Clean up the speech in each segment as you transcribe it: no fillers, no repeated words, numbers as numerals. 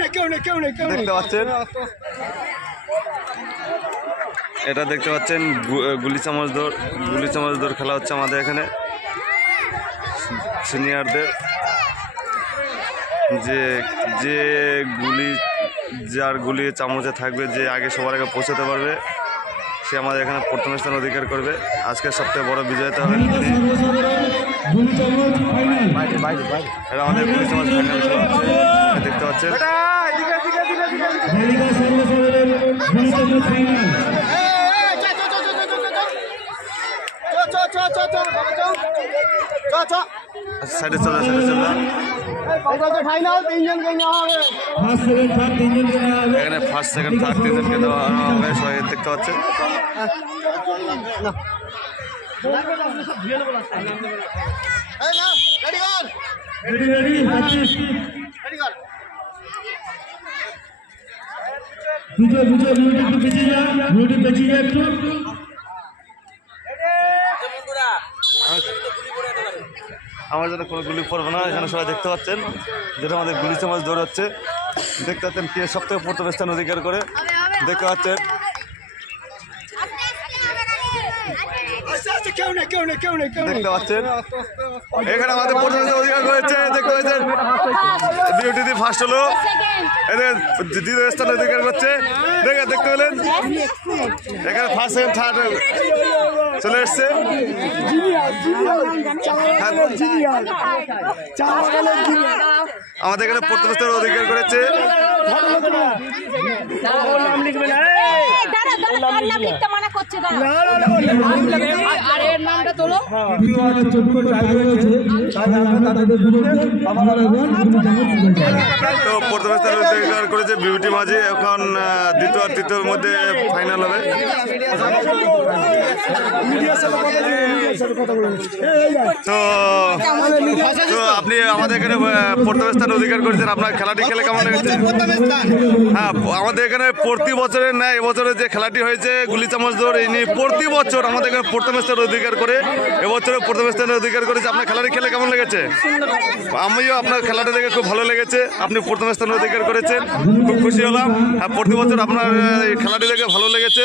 দেখতে পাচ্ছেন, এটা দেখতে পাচ্ছেন গুলি চামচ দৌড় খেলা হচ্ছে আমাদের এখানে সিনিয়রদের। যে যার গুলি চামচে থাকবে, যে আগে সবার আগে পৌঁছাতে পারবে, সে আমাদের এখানে প্রথম স্থান অধিকার করবে। আজকে সবথেকে বড় বিজয়তা হবেন তিনি। এটা আমাদের গুলি চামচ ফাইনাল খেলা হচ্ছে, দেখতে পাচ্ছেন। সাইডে চল এখানে ফার্স্ট সেকেন্ড থার্ড তিনজনকে দেওয়া হবে, সবাই দেখতে পাচ্ছেন। আমার জন্য কোনো গুলি পড়বে না, এখানে সবাই দেখতে পাচ্ছেন, যেটা আমাদের গুলি চামচ দৌড়াচ্ছে। দেখতে পাচ্ছেন কে সব থেকে প্রথম স্থান অধিকার করে, দেখতে পাচ্ছেন। দেখতে পাচ্ছেন এখানে আমাদের প্রথম অধিকার করেছে, দেখতে পাচ্ছেন। বিউটি ফার্স্ট হলো, এদের দ্বিতীয় স্থান অধিকার করছে, দেখতে পেলেন। এখানে ফার্স্ট সেকেন্ড থার্ড চলে এসছে। আমাদের এখানে প্রথম স্থান অধিকার করেছে। তো প্রথম স্থান অধিকার করেছে বিউটি মাঝি। এখন দ্বিতীয় আর তৃতীয়র মধ্যে ফাইনাল হবে। তো আপনি আমাদের এখানে প্রথম স্থান অধিকার করেছেন, আপনার খেলাটি খেলে কেমন লেগেছে? হ্যাঁ, আমাদের এখানে প্রতি বছরের ন্যায় এবছরে যে খেলাটি হয়েছে গুলি চামচ দৌড়, এই নিয়ে প্রতি বছর আমাদের এখানে প্রথম স্থান অধিকার করে, এবছরে প্রথম স্থানে অধিকার করেছে। আপনার খেলাটি খেলে কেমন লেগেছে? আমিও আপনার খেলাটা দেখে খুব ভালো লেগেছে, আপনি প্রথম স্থান অধিকার করেছেন, খুব খুশি হলাম। হ্যাঁ, প্রতি বছর আপনার এই খেলাটি দেখে ভালো লেগেছে।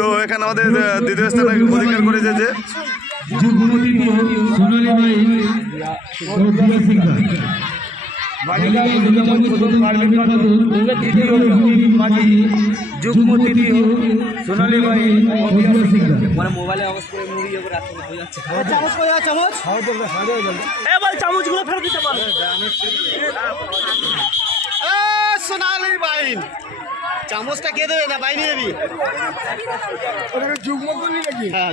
তো এখানে আমাদের দ্বিতীয় স্থানে অধিকার করেছে যে চামচগুলো ফেরত দিতে পারবে। সোনালি বাইন চামচটা কে দেবে না বাইরে যাবি? যুগ্ম করলি নাকি? হ্যাঁ,